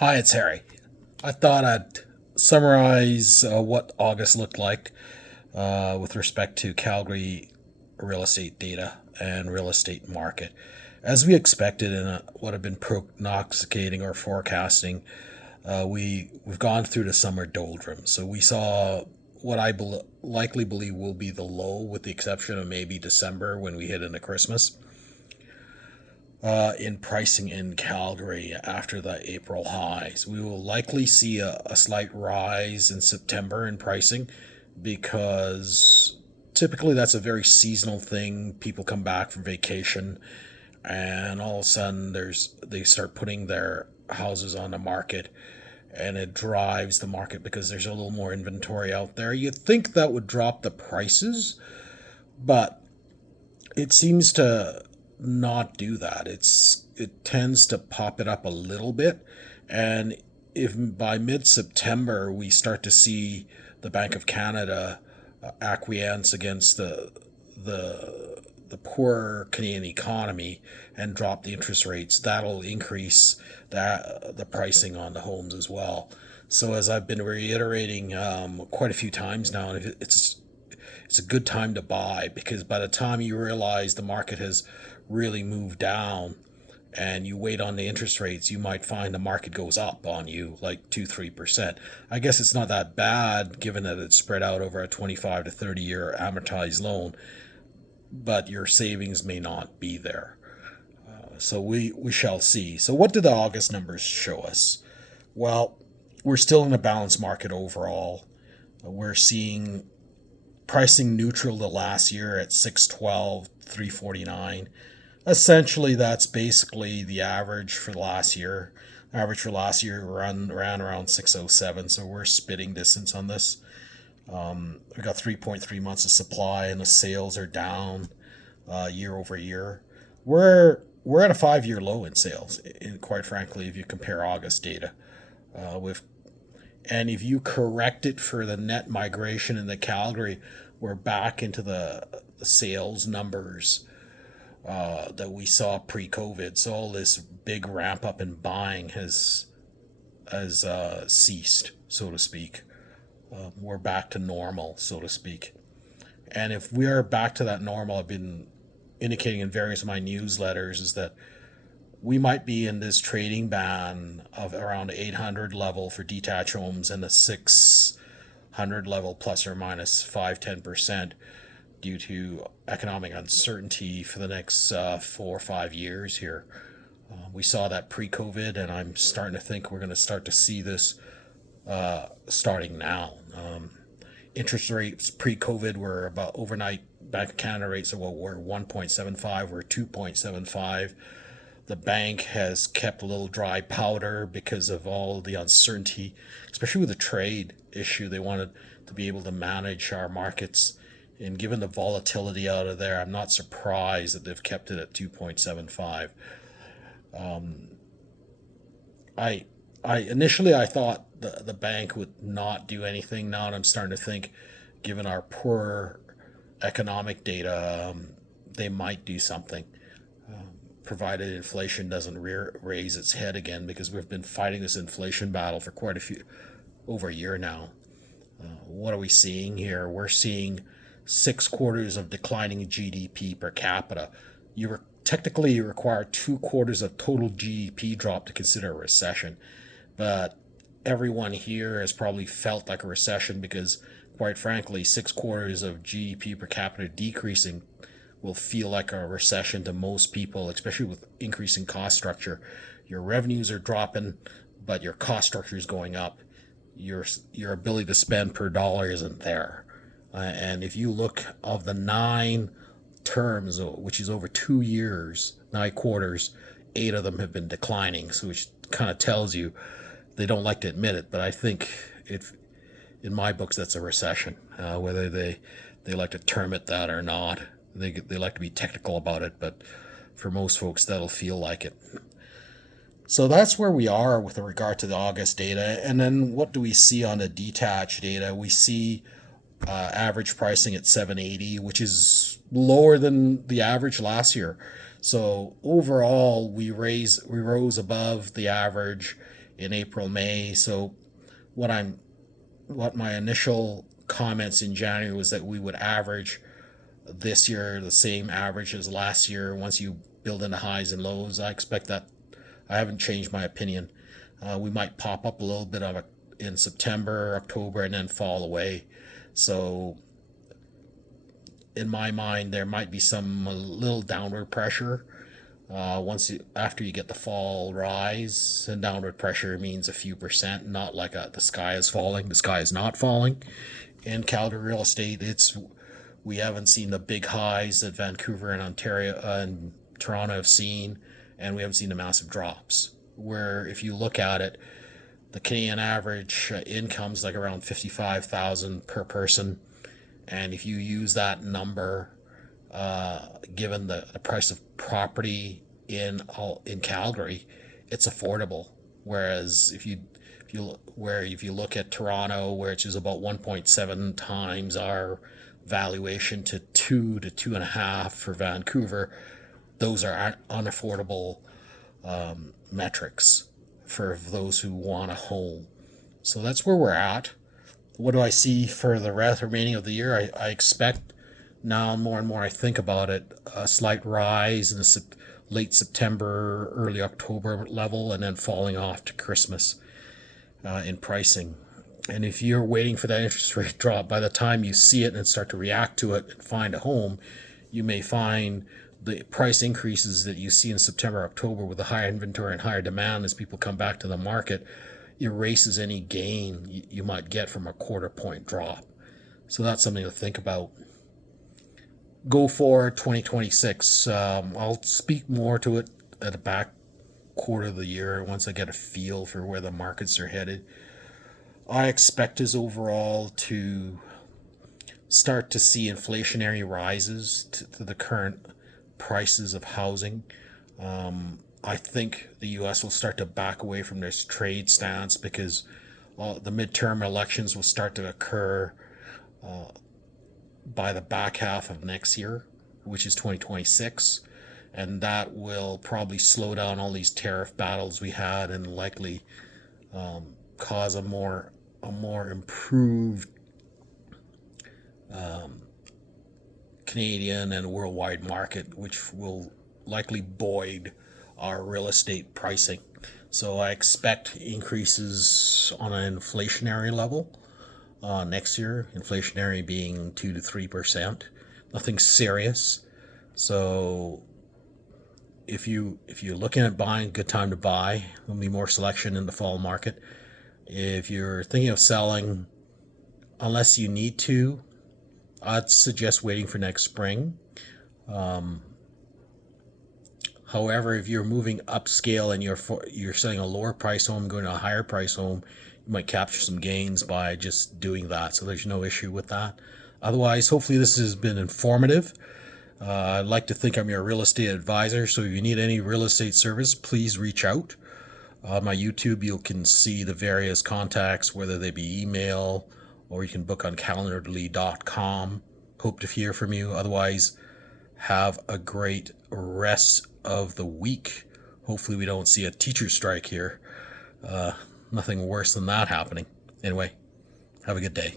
Hi, it's Harry. I thought I'd summarize what August looked like with respect to Calgary real estate data and real estate market. As we expected in what have been prognosticating or forecasting, we've gone through the summer doldrums. So we saw what likely believe will be the low, with the exception of maybe December when we hit into Christmas in pricing in Calgary after the April highs. We will likely see a slight rise in September in pricing because typically that's a very seasonal thing. People come back from vacation and all of a sudden they start putting their houses on the market, and it drives the market because there's a little more inventory out there. You'd think that would drop the prices, but it seems to not do that. It tends to pop it up a little bit, and if by mid-September we start to see the Bank of Canada acquiesce against the poor Canadian economy and drop the interest rates, that'll increase the pricing on the homes as well. So as I've been reiterating quite a few times now, it's a good time to buy, because by the time you realize the market has really moved down and you wait on the interest rates, you might find the market goes up on you like 2-3%. I guess it's not that bad given that it's spread out over a 25 to 30-year amortized loan, but your savings may not be there. So we shall see. So what did the August numbers show us? Well, we're still in a balanced market overall. We're seeing pricing neutral to last year at 612, 349. Essentially, that's basically the average for last year. Average for last year ran around 607, so we're spitting distance on this. We got 3.3 months of supply, and the sales are down year over year. We're at a 5-year low in sales, quite frankly, if you compare August data with. And if you correct it for the net migration in the Calgary, we're back into the sales numbers that we saw pre-COVID. So all this big ramp up in buying has ceased, so to speak. We're back to normal, so to speak. And if we are back to that normal, I've been indicating in various of my newsletters, is that we might be in this trading band of around 800 level for detached homes and the 600 level plus or minus 5-10% due to economic uncertainty for the next 4 or 5 years here. We saw that pre-COVID, and I'm starting to think we're going to start to see this starting now. Interest rates pre-COVID were about overnight Bank of Canada rates of what were 1.75 or 2.75. The bank has kept a little dry powder because of all the uncertainty, especially with the trade issue. They wanted to be able to manage our markets. And given the volatility out of there, I'm not surprised that they've kept it at 2.75. I initially I thought the bank would not do anything. Now I'm starting to think, given our poor economic data, they might do something, provided inflation doesn't raise its head again, because we've been fighting this inflation battle for quite a few over a year now. What are we seeing here? We're seeing 6 quarters of declining GDP per capita. Technically you require 2 quarters of total GDP drop to consider a recession, but everyone here has probably felt like a recession because, quite frankly, 6 quarters of GDP per capita decreasing will feel like a recession to most people, especially with increasing cost structure. Your revenues are dropping, but your cost structure is going up. Your ability to spend per dollar isn't there. And if you look of the 9 terms, which is over 2 years, 9 quarters, 8 of them have been declining. So which kind of tells you they don't like to admit it, but I think in my books that's a recession. Whether they like to term it that or not, they like to be technical about it, but for most folks that'll feel like it. So that's where we are with regard to the August data. And then what do we see on the detached data? We see average pricing at 780, which is lower than the average last year. So overall, we rose above the average in April, May. So what I'm what my initial comments in January was that we would average this year the same average as last year. Once you build into highs and lows, I expect that. I haven't changed my opinion. We might pop up a little bit of it in September, October, and then fall away. So in my mind, there might be some a little downward pressure. After you get the fall rise, and downward pressure means a few percent, not like the sky is falling. The sky is not falling. In Calgary real estate, we haven't seen the big highs that Vancouver and Ontario and Toronto have seen, and we haven't seen the massive drops. Where if you look at it, the Canadian average income's like around 55,000 per person, and if you use that number, given the price of property in Calgary, it's affordable. Whereas if you look at Toronto, which is about 1.7 times our valuation to 2 to 2.5 for Vancouver, those are unaffordable metrics for those who want a home. So that's where we're at. What do I see for the remaining of the year? I expect now more and more I think about it, a slight rise in the late September, early October level, and then falling off to Christmas in pricing. And if you're waiting for that interest rate drop, by the time you see it and start to react to it and find a home, you may find the price increases that you see in September, October with the higher inventory and higher demand as people come back to the market erases any gain you might get from a quarter point drop. So that's something to think about. Go forward 2026. I'll speak more to it at the back quarter of the year once I get a feel for where the markets are headed. I expect us overall to start to see inflationary rises to the current prices of housing. I think the U.S. will start to back away from this trade stance because the midterm elections will start to occur by the back half of next year, which is 2026. And that will probably slow down all these tariff battles we had and likely cause a more improved Canadian and worldwide market, which will likely buoy our real estate pricing. So I expect increases on an inflationary level next year. Inflationary being 2 to 3%, nothing serious. So if you're looking at buying, good time to buy. There'll be more selection in the fall market. If you're thinking of selling, unless you need to, I'd suggest waiting for next spring. However, if you're moving upscale and you're selling a lower price home, going to a higher price home, you might capture some gains by just doing that. So there's no issue with that. Otherwise, hopefully this has been informative. I'd like to think I'm your real estate advisor. So if you need any real estate service, please reach out. On my YouTube, you can see the various contacts, whether they be email or you can book on calendarly.com. Hope to hear from you. Otherwise, have a great rest of the week. Hopefully we don't see a teacher strike here. Nothing worse than that happening. Anyway, have a good day.